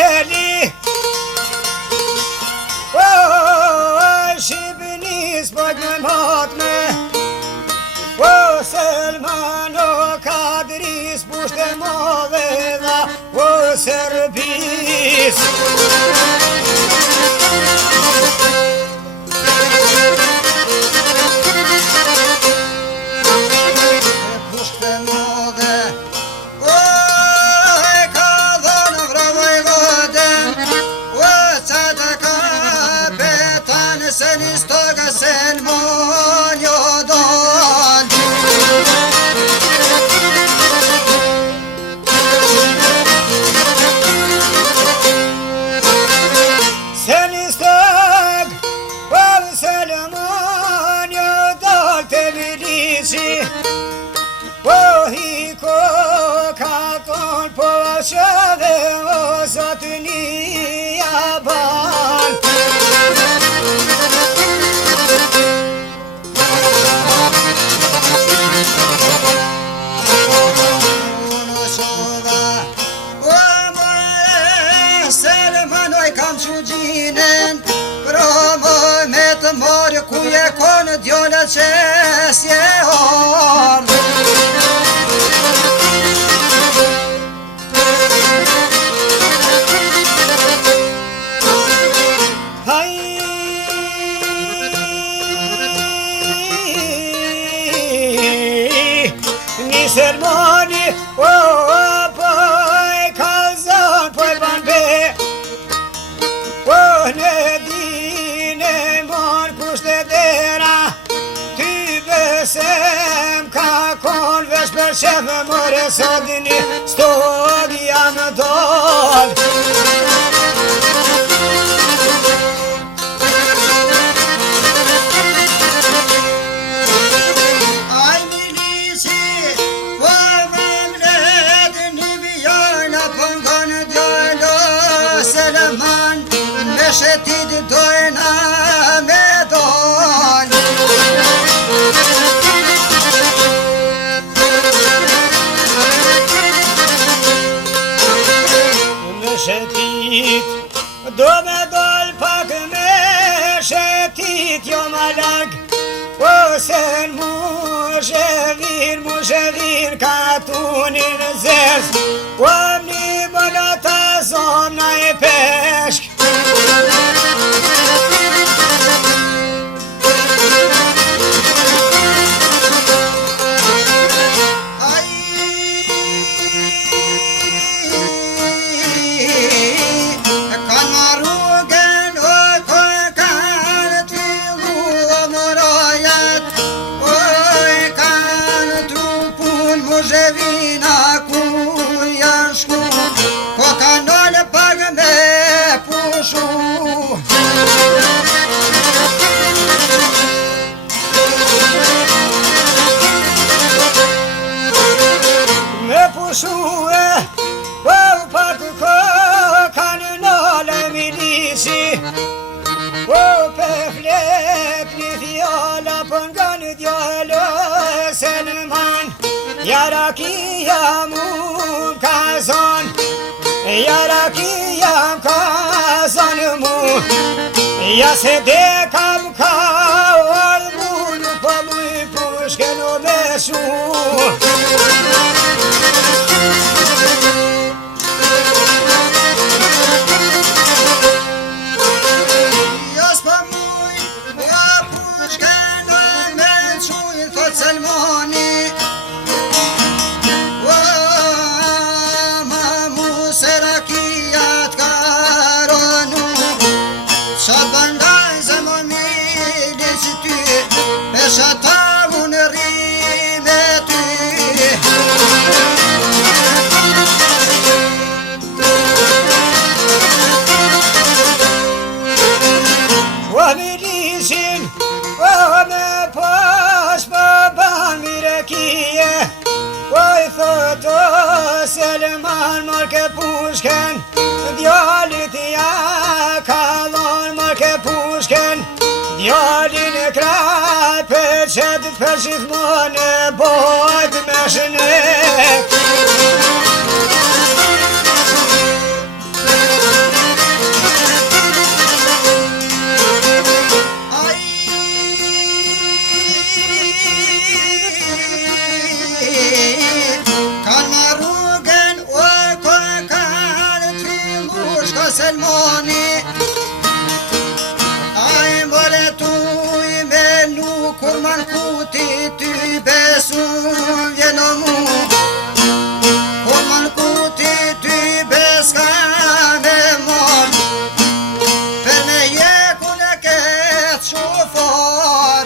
deli Shqipënis po të matme Selman o Kadris pushte modhe dha Serbis pushte modhe ka dhonë vravoj voden qata ka betan se nistoga Selman jo don Shave o zotni aban Uno shova o more Selman oj kam qugjinen Promo me të morë ku je konë djolla qesje orë Selmani, poj kalzon, poj banbe në dine mon kushte dera Ty besem ka kon vesh për shefe more sodini Stodja më dol Shetit dojna me dojnë Me shetit do me dojnë pak me shetit jo ma lag Sen mu shevir ka tunin zez Një bëllata zona e peshk Yarakia mu kazan Yarakia kazan mu Ya se de kam ka ol mun po mu pushke no besu Selmani Shata unë rime ty O mirishin, o me pash më ban mirekie O I thot o Selman marke pushken Djallit ja ka dhon marke pushken Djallin e kraj për qëtë për gjithmonë bojt me shënek Selmani ai more tu I menu kur man kuti ty besu vjeno mu kur man kuti ty beska me mor per me je kune ket shufar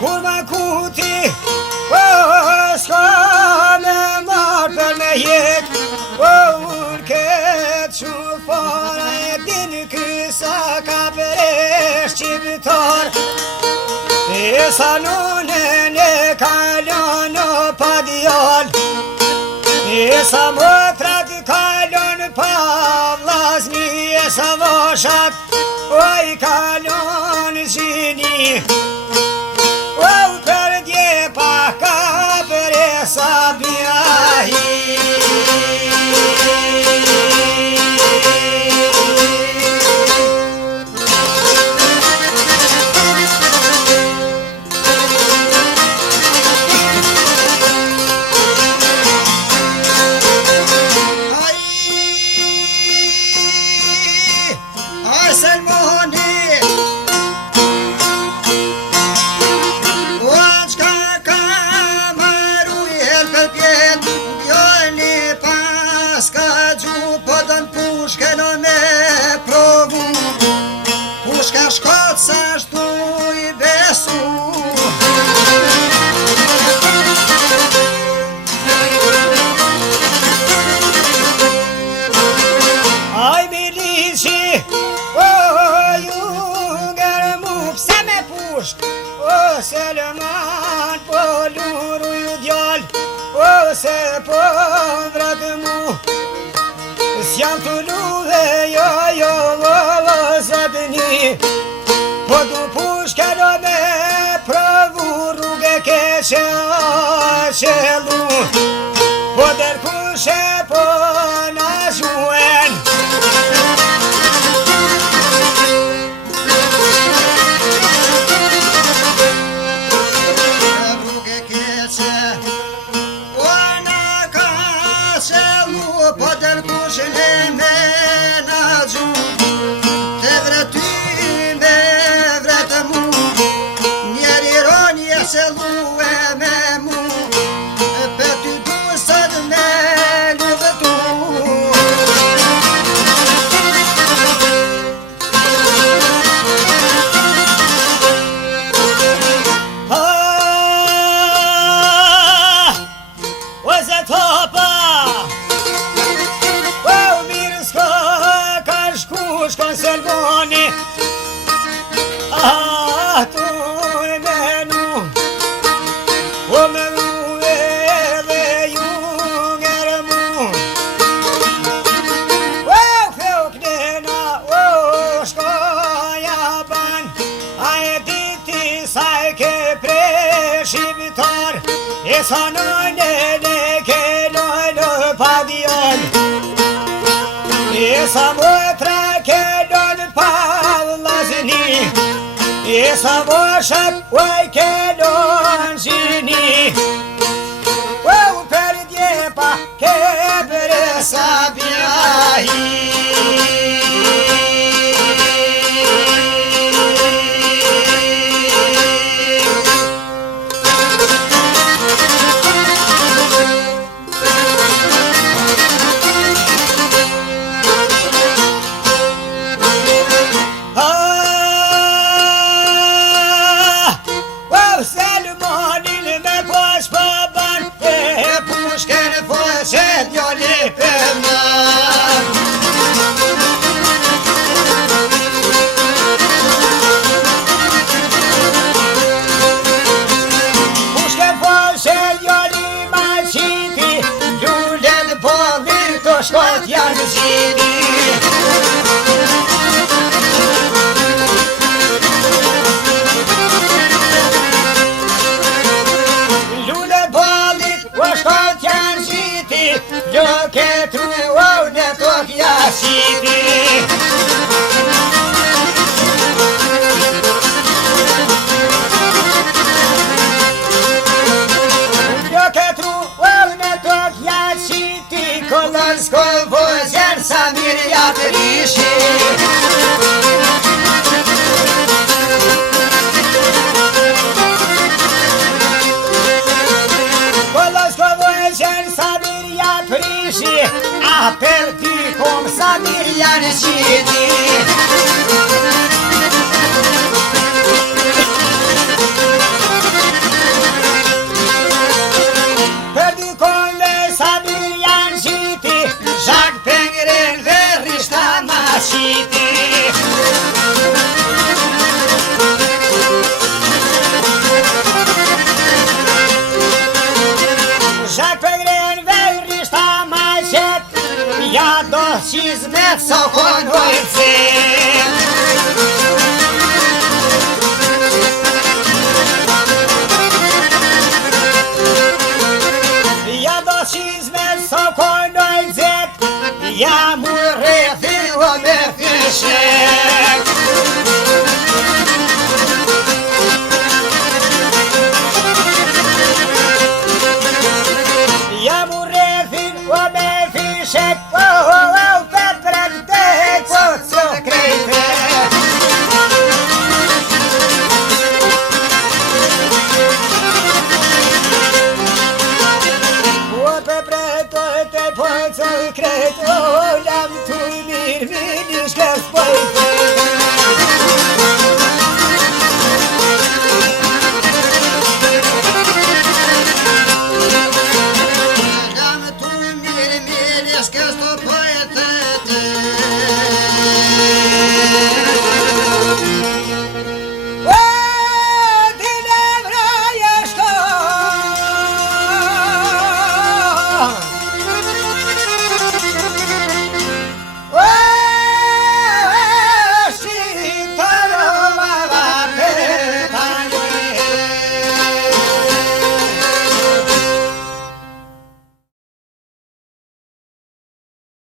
kur man kuti s'ka me marr për me jek unë këtë shufar e din kësa ka përesh qiptar e sa nunen e kalon pa djall e sa motrat kalon pa vllazni e sa vashat oj kalon gjini per djepa ka përesa bjahi Ai Selmani pushkeno me provu pushka shkot sa shtu I besu Aj milici ju ngërmu pse me pushk o Selman po luru ju djall ose po vrat mu S'jam të luhe, jo, vëzatni Po du pushkeno me pravu rrugë keqe qelu Po dërkushe po na zhuen rrugë keqe po na ka qelu po dërkush ne me na gju te vrety me vretë mu njeri ronje qelu e me mu pe ty du sot me luvëtu Shkon Selmani tu e menu o menu edhe ju ngërmu Feu knena shkoja ban a e diti sa e ke preshimtar e sa nënën e ke lojnë pa djall e sa motra kelon pa vllazni e sa vashat oj kelon gjini per djepa ke përesa bjahi Selmanin me pas baban e pushken foshet djali pëmnar Pushken foshet djali ma qiti lullen po virto shkot janë qiti Jo ke truau në tok jasiti Polonskoj vozjer sa mirja të rishi. Polonskoj vozjer sa mirja të rishi, a për ty kom sa mirja në qiti. Zhak për gren vejri shta ma qet, ja do qizmet so konoj cet. Ja do qizmet so konoj cet, ja mu rethilo me fishek. Credo